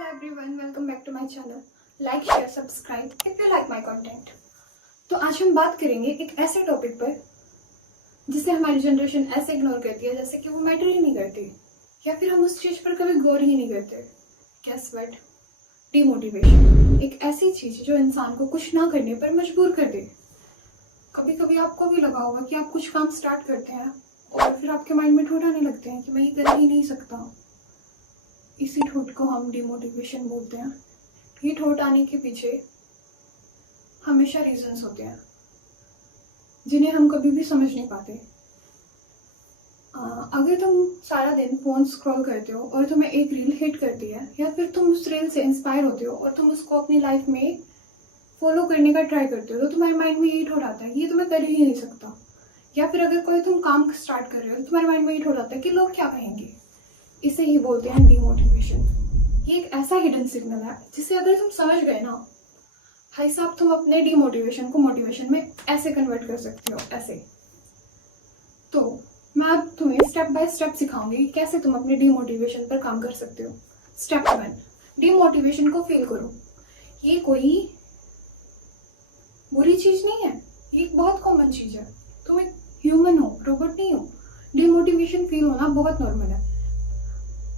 Hello everyone, welcome back to my channel. Like, share, subscribe if you like my content. तो आज हम बात करेंगे एक ऐसे टॉपिक पर जिसे हमारी जनरेशन ऐसे इग्नोर करती है जैसे कि वो मैटर ही नहीं करती, या फिर हम उस चीज पर कभी गौर ही नहीं करते. Guess what? डिमोटिवेशन एक ऐसी चीज जो इंसान को कुछ ना करने पर मजबूर कर दे. कभी कभी आपको भी लगा होगा कि आप कुछ काम स्टार्ट करते हैं और फिर आपके माइंड में ठोट आने लगते हैं कि मैं ये कर ही नहीं सकता. इसी ठोट को हम डिमोटिवेशन बोलते हैं. ये ठोट आने के पीछे हमेशा रीजंस होते हैं जिन्हें हम कभी भी समझ नहीं पाते. अगर तुम सारा दिन फोन स्क्रॉल करते हो और तुम्हें एक रील हिट करती है, या फिर तुम उस रील से इंस्पायर होते हो और तुम उसको अपनी लाइफ में फॉलो करने का ट्राई करते हो, तो तुम्हारे माइंड में यही ठोट आता है कि ये तुम्हें कर ही नहीं सकता. या फिर अगर कोई तुम काम स्टार्ट कर रहे हो तो तुम्हारे माइंड में यही ठोट आता है कि लोग क्या कहेंगे. इसे ही बोलते हैं डिमोटिवेशन. ये एक ऐसा हिडन सिग्नल है जिसे अगर तुम समझ गए ना भाई साहब, तुम अपने डिमोटिवेशन को मोटिवेशन में ऐसे कन्वर्ट कर सकते हो, ऐसे. तो मैं अब तुम्हें स्टेप बाय स्टेप सिखाऊंगी कि कैसे तुम अपने डिमोटिवेशन पर काम कर सकते हो. स्टेप 1, डिमोटिवेशन को फील करो. ये कोई बुरी चीज नहीं है, ये एक बहुत कॉमन चीज है. तुम एक ह्यूमन हो, रोबोट नहीं हो. डिमोटिवेशन फील होना बहुत नॉर्मल है.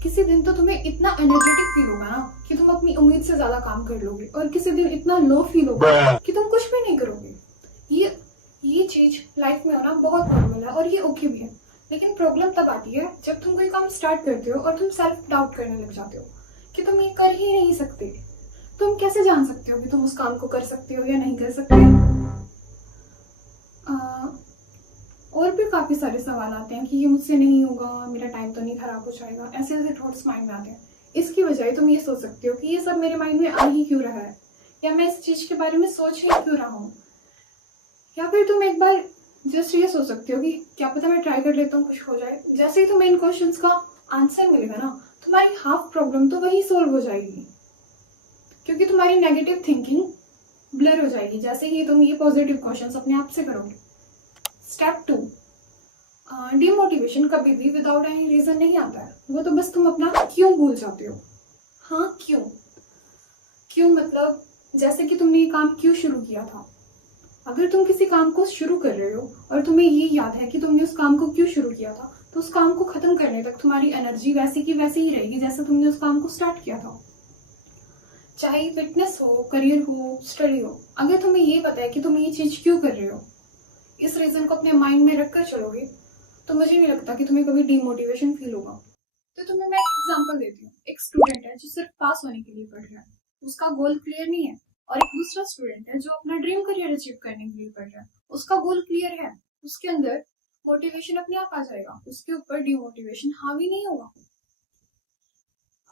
किसी दिन तो तुम्हें इतना एनर्जेटिक फील होगा ना कि तुम अपनी उम्मीद से ज्यादा काम कर लोगे, और किसी दिन इतना लो फील होगा कि तुम कुछ भी नहीं करोगे. ये चीज लाइफ में होना बहुत नॉर्मल है और ये ओके भी है. लेकिन प्रॉब्लम तब आती है जब तुम कोई काम स्टार्ट करते हो और तुम सेल्फ डाउट करने लग जाते हो कि तुम ये कर ही नहीं सकते. तुम कैसे जान सकते हो कि तुम उस काम को कर सकते हो या नहीं कर सकते. और भी काफी सारे सवाल आते हैं कि ये मुझसे नहीं होगा, मेरा टाइम तो नहीं खराब हो जाएगा. ऐसे ऐसे थॉट्स माइंड में आते हैं. इसकी बजाय तुम ये सोच सकते हो कि ये सब मेरे माइंड में आ ही क्यों रहा है, या मैं इस चीज के बारे में सोच ही क्यों रहा हूँ. या फिर तुम एक बार जस्ट ये सोच सकते हो कि क्या पता मैं ट्राई कर लेता हूँ, कुछ हो जाए. जैसे ही तुम्हें इन क्वेश्चंस का आंसर मिलेगा ना, तुम्हारी हाफ प्रॉब्लम तो वही सोल्व हो जाएगी, क्योंकि तुम्हारी नेगेटिव थिंकिंग ब्लर हो जाएगी जैसे ही तुम ये पॉजिटिव क्वेश्चंस अपने आप से करोगे. स्टेप 2, डिमोटिवेशन कभी भी विदाउट एनी रीजन नहीं आता है. वो तो बस तुम अपना क्यों भूल जाते हो. हाँ, क्यों मतलब जैसे कि तुमने ये काम क्यों शुरू किया था. अगर तुम किसी काम को शुरू कर रहे हो और तुम्हें ये याद है कि तुमने उस काम को क्यों शुरू किया था, तो उस काम को खत्म करने तक तुम्हारी एनर्जी वैसी की वैसी ही रहेगी जैसे तुमने उस काम को स्टार्ट किया था. चाहे फिटनेस हो, करियर हो, स्टडी हो. अगर तुम्हें ये पता है कि तुम ये चीज क्यों कर रहे हो, इस रीजन को अपने माइंड में रखकर चलोगे, तो मुझे नहीं लगता कि तुम्हें कभी डिमोटिवेशन फील होगा. तो तुम्हें मैं एक एग्जांपल देती हूँ. एक स्टूडेंट है जो सिर्फ पास होने के लिए पढ़ रहा है, उसका गोल क्लियर नहीं है. और एक दूसरा स्टूडेंट है जो अपना ड्रीम करियर अचीव करने के लिए पढ़ रहा है, उसका गोल क्लियर है. उसके अंदर मोटिवेशन अपने आप आ जाएगा, उसके ऊपर डिमोटिवेशन हावी नहीं होगा.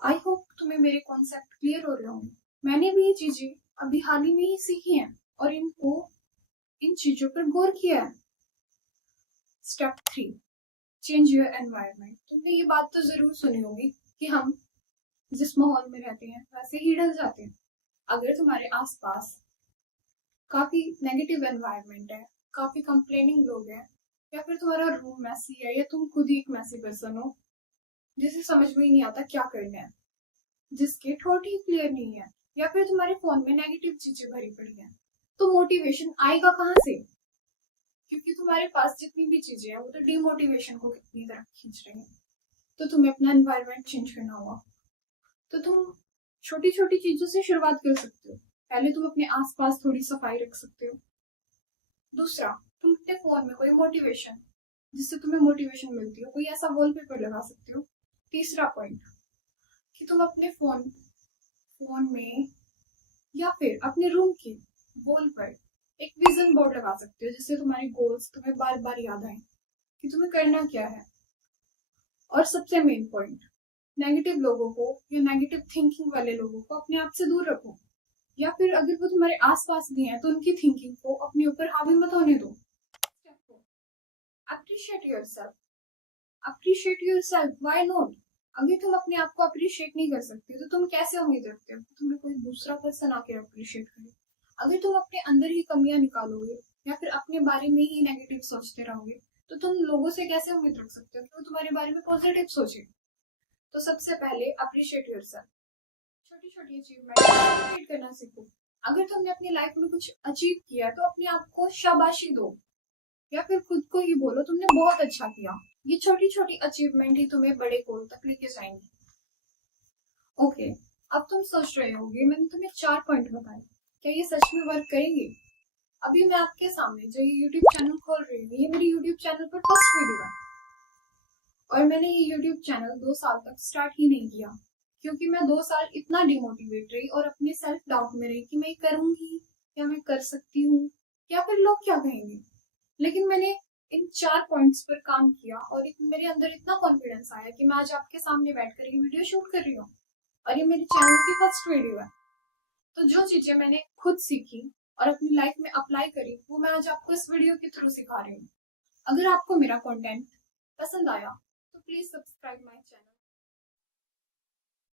आई होप तुम्हें मेरे कॉन्सेप्ट क्लियर हो रहे होंगे. मैंने भी ये चीजें अभी हाल ही में ही सीखी हैं और इन चीजों पर गौर किया है. Step 3, change your environment. तुमने ये बात तो जरूर सुनी होगी कि हम जिस माहौल में रहते हैं वैसे ही ढल जाते हैं. अगर तुम्हारे आसपास काफी नेगेटिव एनवायरनमेंट है, काफी कंप्लेनिंग लोग हैं, या फिर तुम्हारा रूम मैसी है, या तुम खुद ही एक मैसी पर्सन हो जिसे समझ में ही नहीं आता क्या करना है, जिसके थॉट ही क्लियर नहीं है, या फिर तुम्हारे फोन में नेगेटिव चीजें भरी पड़ी हैं, तो मोटिवेशन आएगा कहाँ से. क्योंकि तुम्हारे पास जितनी भी चीजें हैं वो तो डिमोटिवेशन को कितनी तरफ खींच रही हैं. तो तुम्हें अपना एनवायरनमेंट चेंज करना होगा. तो तुम छोटी छोटी चीजों से शुरुआत कर सकते हो. पहले तुम अपने आसपास थोड़ी सफाई रख सकते हो. दूसरा, तुम अपने फोन में कोई मोटिवेशन, जिससे तुम्हें मोटिवेशन मिलती हो, कोई ऐसा वॉलपेपर लगा सकते हो. तीसरा पॉइंट, कि तुम अपने फोन में या फिर अपने रूम की वॉल पर एक विजन बोर्ड लगा सकते हो, जिससे तुम्हारे गोल्स तुम्हें बार बार याद आए कि तुम्हें करना क्या है. और सबसे मेन पॉइंट, नेगेटिव लोगों को या नेगेटिव थिंकिंग वाले लोगों को अपने आप से दूर रखो, या फिर अगर वो तुम्हारे आसपास भी हैं तो उनकी थिंकिंग को अपने ऊपर हावी मत होने दो. Appreciate yourself. Why not. अगर तुम अपने आप को अप्रिशिएट नहीं कर सकते तो तुम कैसे उम्मीद रखते हो कि तुम्हें कोई दूसरा पर्सन आके अप्रिशिएट करे. अगर तुम अपने अंदर ही कमियां निकालोगे या फिर अपने बारे में ही नेगेटिव सोचते रहोगे, तो तुम लोगों से कैसे उम्मीद रख सकते हो कि वो तुम्हारे बारे में पॉजिटिव सोचे. तो सबसे पहले अप्रिशिएट योरसेल्फ. छोटी छोटी अचीवमेंट सेलिब्रेट करना सीखो। अगर तुमने अपनी लाइफ में कुछ अचीव किया है तो अपने आप को शाबाशी दो, या फिर खुद को ही बोलो तुमने बहुत अच्छा किया। ये छोटी छोटी अचीवमेंट ही तुम्हें बड़े गोल तक लेके जाएंगी। ओके, अब तुम सोच रहे होगे मैंने तुम्हें 4 पॉइंट बताए, क्या ये सच में वर्क करेंगे? अभी मैं आपके सामने जो ये यूट्यूब चैनल खोल रही हूँ, ये मेरे यूट्यूब चैनल पर फर्स्ट वीडियो है और मैंने ये यूट्यूब चैनल 2 साल तक स्टार्ट ही नहीं किया, क्योंकि मैं 2 साल इतना डिमोटिवेट रही और अपने सेल्फ डाउट में रही कि मैं करूंगी या मैं कर सकती हूँ या फिर लोग क्या कहेंगे। लेकिन मैंने इन 4 पॉइंट्स पर काम किया और मेरे अंदर इतना कॉन्फिडेंस आया कि मैं आज आपके सामने बैठकर ये वीडियो शूट कर रही हूँ और ये मेरे चैनल की फर्स्ट वीडियो है। तो जो चीजें मैंने खुद सीखी और अपनी लाइफ में अप्लाई करी वो मैं आज आपको इस वीडियो के थ्रू सिखा रही हूँ। अगर आपको मेरा कंटेंट पसंद आया तो प्लीज सब्सक्राइब माय चैनल।